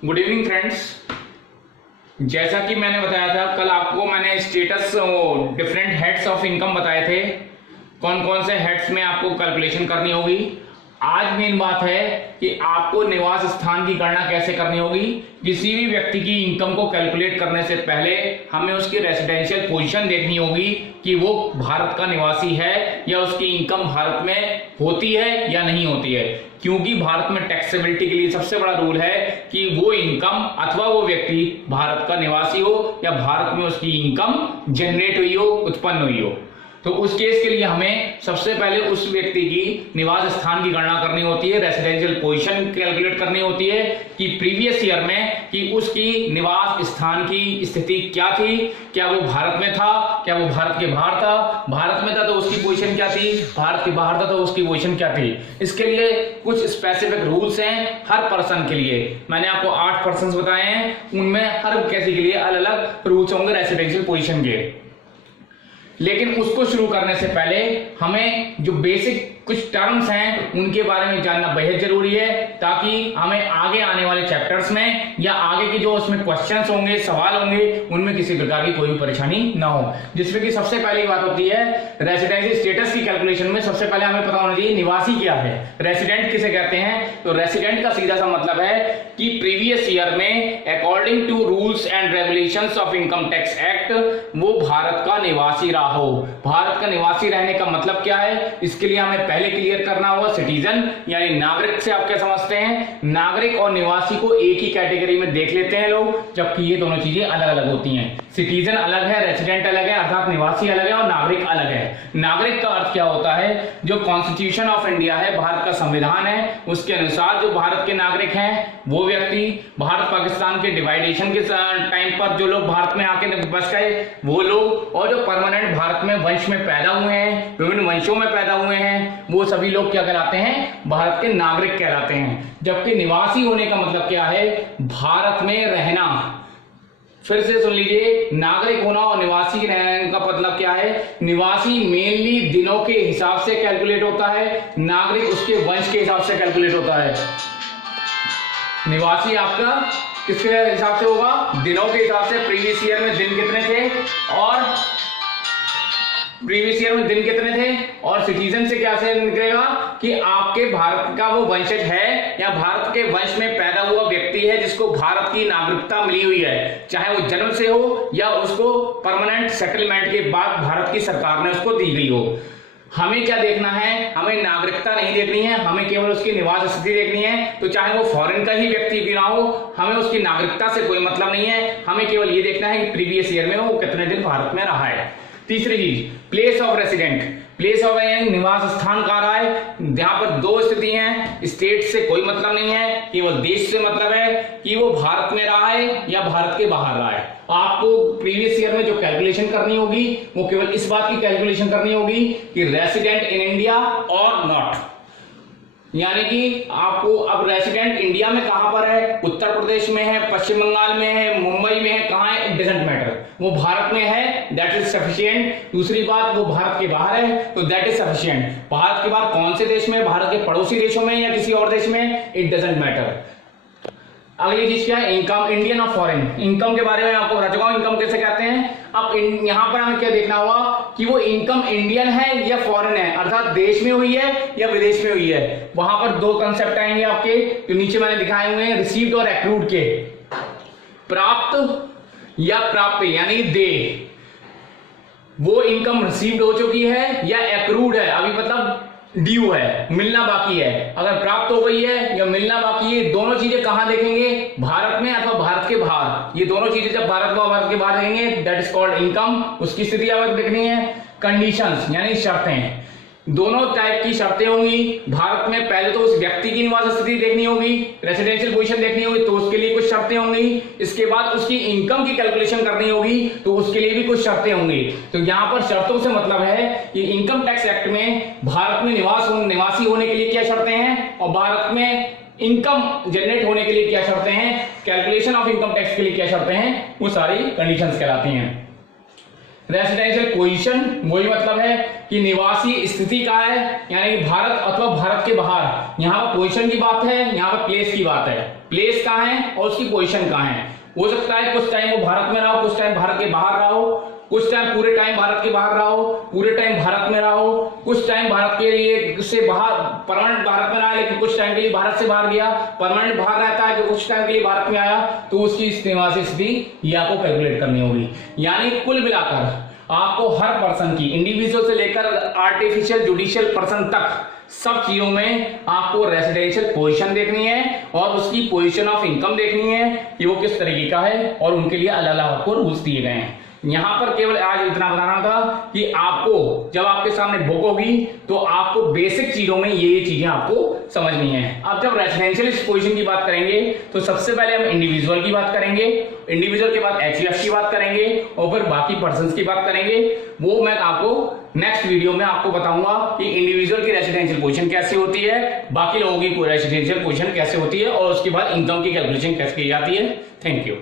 Good evening friends. जैसा कि मैंने बताया था कल आपको, मैंने status different heads of income बताए थे, कौन कौन से हेड्स में आपको कैलकुलेशन करनी होगी। आज मेन बात है कि आपको निवास स्थान की गणना कैसे करनी होगी। किसी भी व्यक्ति की इनकम को कैलकुलेट करने से पहले हमें उसकी रेसिडेंशियल पोजीशन देखनी होगी कि वो भारत का निवासी है या उसकी इनकम भारत में होती है या नहीं होती है। क्योंकि भारत में टैक्सेबिलिटी के लिए सबसे बड़ा रूल है कि वो इनकम अथवा वो व्यक्ति भारत का निवासी हो या भारत में उसकी इनकम जनरेट हुई हो, उत्पन्न हुई हो। तो उस केस के लिए हमें सबसे पहले उस व्यक्ति की निवास स्थान की गणना करनी होती है, रेसिडेंशियल पोजीशन कैलकुलेट करनी होती है कि प्रीवियस ईयर में कि उसकी निवास स्थान की स्थिति क्या थी, क्या वो भारत में था, क्या वो भारत के बाहर था, भारत में था तो उसकी पोजीशन क्या थी, भारत के बाहर था तो उसकी पोजीशन क्या थी। इसके लिए कुछ स्पेसिफिक रूल्स हैं हर पर्सन के लिए। मैंने आपको 8 पर्सन बताए हैं, उनमें हर किसी के लिए अलग अलग रूल्स होंगे रेसिडेंशियल पोजीशन के। लेकिन उसको शुरू करने से पहले हमें जो बेसिक कुछ टर्म्स हैं उनके बारे में जानना बेहद जरूरी है, ताकि हमें आगे आने वाले चैप्टर्स में या आगे के जो उसमें क्वेश्चंस होंगे, सवाल होंगे, उनमें किसी प्रकार की कोई भी परेशानी ना हो। जिसमें कि सबसे पहली बात होती है रेसिडेंशियल स्टेटस की कैलकुलेशन में सबसे पहले हमें पता होना चाहिए निवासी क्या है, रेसिडेंट किसे कहते हैं। तो रेसिडेंट का सीधा सा मतलब है कि प्रीवियस ईयर में according to rules and regulations of income tax act वो भारत का निवासी रहा हो। भारत का निवासी रहने का मतलब क्या है, इसके लिए हमें पहले क्लियर करना होगा। सिटीजन यानी नागरिक से आप क्या समझते हैं, नागरिक और निवासी को एक ही कैटेगरी में देख लेते हैं लोग, जबकि ये दोनों चीजें अलग अलग होती हैं। सिटीजन अलग है, रेसिडेंट अलग है, अर्थात निवासी अलग है, और नागरिक अलग है। नागरिक का अर्थ क्या होता है, जो कॉन्स्टिट्यूशन ऑफ इंडिया है, भारत का संविधान है, उसके अनुसार जो भारत के नागरिक हैं वो व्यक्ति, भारत पाकिस्तान के डिवाइडेशन के टाइम पर जो लोग भारत में आके बस गए वो लोग, और जो परमानेंट भारत में वंश में पैदा हुए हैं, विभिन्न वंशों में पैदा हुए हैं, वो सभी लोग क्या कहलाते हैं, भारत के नागरिक कहलाते हैं। जबकि निवासी होने का मतलब क्या है, भारत में रहना। फिर से सुन लीजिए, नागरिक होना और निवासी रहने का मतलब क्या है। निवासी मेनली दिनों के हिसाब से कैलकुलेट होता है, नागरिक उसके वंश के हिसाब से कैलकुलेट होता है। निवासी आपका किसके हिसाब से होगा, दिनों के हिसाब से, प्रीवियस ईयर में दिन कितने थे और प्रीवियस ईयर में दिन कितने थे। और सिटीजन से क्या से निकलेगा कि आपके भारत का वो वंशज है या भारत के वंश में पैदा हुआ व्यक्ति है जिसको भारत की नागरिकता मिली हुई है, चाहे वो जन्म से हो या उसको परमानेंट सेटलमेंट के बाद भारत की सरकार ने उसको दी गई हो। हमें क्या देखना है, हमें नागरिकता नहीं देखनी है, हमें केवल उसकी निवास स्थिति देखनी है। तो चाहे वो फॉरेन का ही व्यक्ति भी ना हो, हमें उसकी नागरिकता से कोई मतलब नहीं है, हमें केवल ये देखना है कि प्रीवियस ईयर में वो कितने दिन भारत में रहा है। तीसरी चीज, place of resident. Place of निवास स्थान कहाँ रहा है, यहाँ पर दो स्थिति हैं। स्टेट से कोई मतलब नहीं है, केवल देश से मतलब है कि वो भारत में रहा है या भारत के बाहर रहा है। आपको प्रीवियस ईयर में जो कैलकुलेशन करनी होगी वो केवल इस बात की कैलकुलेशन करनी होगी कि रेसिडेंट इन इंडिया और नॉट। यानी कि आपको अब रेसिडेंट इंडिया में कहां पर है, उत्तर प्रदेश में है, पश्चिम बंगाल में है, मुंबई में है, कहां है, इट डजंट मैटर, वो भारत में है, दैट इज सफिशिएंट। दूसरी बात, वो भारत के बाहर है तो दैट इज सफिशिएंट। भारत के बाहर कौन से देश में, भारत के पड़ोसी देशों में या किसी और देश में, इट डजंट मैटर। अगली चीज क्या है, इनकम इंडियन और फॉरेन। इनकम के बारे में आपको बता चुका हूं, इनकम कैसे कहते हैं। अब यहां पर हमें क्या देखना होगा कि वो इनकम इंडियन है या फॉरेन है, अर्थात देश में हुई है या विदेश में हुई है। वहां पर दो कंसेप्ट आएंगे आपके, जो नीचे मैंने दिखाए हुए हैं, रिसीव्ड और एक्रूड के। प्राप्त या प्राप्य यानी दे, वो इनकम रिसीव्ड हो चुकी है या एक्रूड है, अभी मतलब ड्यू है, मिलना बाकी है। अगर प्राप्त हो गई है या मिलना बाकी है, दोनों चीजें कहां देखेंगे, भारत में अथवा भारत के बाहर। ये दोनों चीजें जब भारत में और भारत के बाहर देखेंगे, दैट इज कॉल्ड इनकम। उसकी स्थिति आपको देखनी है। कंडीशंस यानी शर्तें, दोनों टाइप की शर्तें होंगी। भारत में पहले तो उस व्यक्ति की निवास स्थिति देखनी होगी, रेसिडेंशियल पोजीशन देखनी होगी, तो उसके लिए कुछ शर्तें होंगी। इसके बाद उसकी इनकम की कैलकुलेशन करनी होगी, तो उसके लिए भी कुछ शर्तें होंगी। तो यहां पर शर्तों से मतलब है कि इनकम टैक्स एक्ट में भारत में निवासी होने के लिए क्या शर्तें हैं और भारत में इनकम जनरेट होने के लिए क्या शर्तें हैं, कैलकुलेशन ऑफ इनकम टैक्स के लिए क्या शर्तें हैं, वो सारी कंडीशंस कहलाती हैं। रेसिडेंशियल पोजीशन वही मतलब है कि निवासी स्थिति का है, यानी भारत अथवा भारत के बाहर। यहाँ पर पोजीशन की बात है, यहाँ पर प्लेस की बात है। प्लेस कहाँ है और उसकी पोजीशन कहाँ है। हो सकता है कुछ टाइम वो भारत में रहा हो, कुछ टाइम भारत के बाहर रहा हो, कुछ टाइम पूरे टाइम भारत के बाहर रहा हो, पूरे टाइम भारत में रहा हो, कुछ टाइम भारत के लिए से बाहर परमानेंट भारत में रहा लेकिन कुछ टाइम के लिए भारत से बाहर गया, परमानेंट बाहर रहता है कि कुछ टाइम के लिए भारत में आया, तो उसकी निवासी स्थिति ये आपको कैलकुलेट करनी होगी। यानी कुल मिलाकर आपको हर पर्सन की, इंडिविजुअल से लेकर आर्टिफिशियल जुडिशियल पर्सन तक, सब चीजों में आपको रेसिडेंशियल पोजीशन देखनी है और उसकी पोजीशन ऑफ इनकम देखनी है कि वो किस तरीके का है, और उनके लिए अलग अलग आपको रूल्स दिए गए हैं। यहां पर केवल आज इतना बताना था कि आपको जब आपके सामने बुक होगी तो आपको बेसिक चीजों में ये चीजें आपको समझनी है। अब जब रेसिडेंशियल पोजीशन की बात करेंगे तो सबसे पहले हम इंडिविजुअल की बात करेंगे, इंडिविजुअल के बाद एचयूएफ की बात करेंगे और फिर बाकी पर्संस की बात करेंगे। वो मैं आपको नेक्स्ट वीडियो में आपको बताऊंगा कि इंडिविजुअल की रेसिडेंशियल पोजीशन कैसे होती है, बाकी लोगों की रेसिडेंशियल पोजीशन कैसे होती है और उसके बाद इनकम की कैलकुलेशन कैसे की जाती है। Thank you.